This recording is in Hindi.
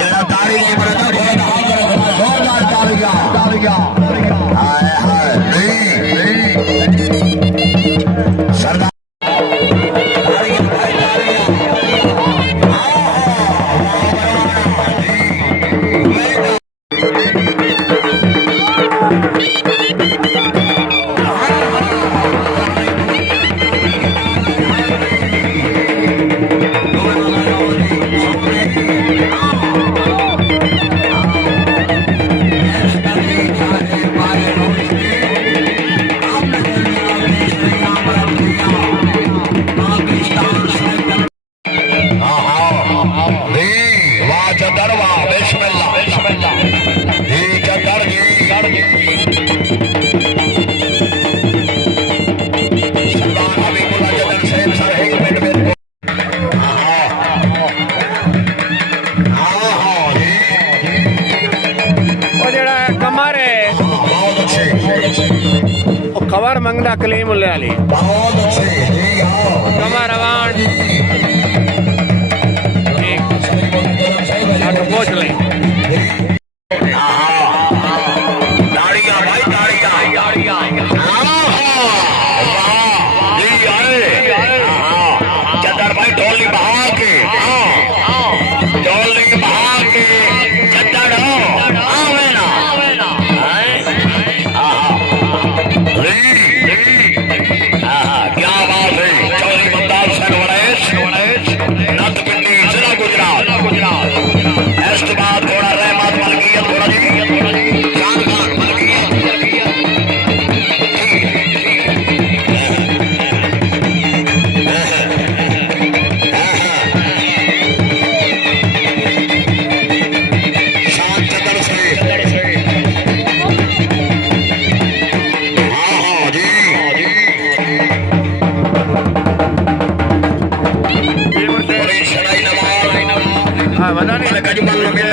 जरा ताली नहीं बरता बहुत हाथ रखना जोरदार तालियां तालियां हाय हाय सरदार खबर मंगदा कलीम वाली बहुत अच्छे कमर रवान पहुंच ले ताड़ियां भाई ताड़ियां चदर भाई ढोली बहा के ढोली बहा के चदर आवे ना क्या बात है चौधरी बंदाल सैन नंदपिंडी जिला गुजरात इसके बाद थोड़ा रहमत मलकियत थोड़ा जी खान खान मलकियत शान चदर से हाँ बता नहीं